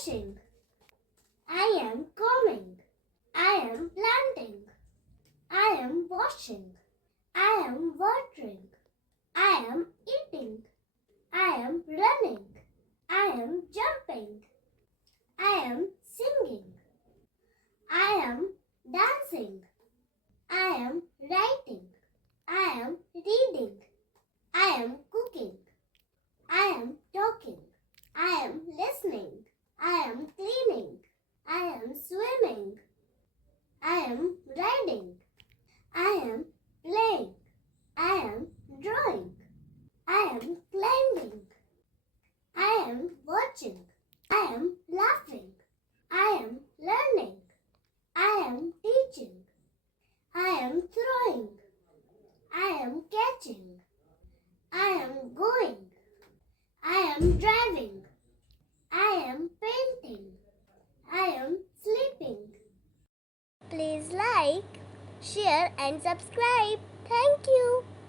brushing. I am combing. I am planting. I am washing. I am watering. I am eating. I am running. I am jumping. I am singing. I am dancing. I am writing. I am reading. I am cooking. I am talking. I am listening. I am cleaning. I am swimming. I am riding. I am playing. I am drawing. I am climbing. I am watching. I am laughing. I am learning. I am teaching. I am throwing. I am catching. I am going. I am driving. I am painting. I am sleeping. Please like, share and subscribe. Thank you.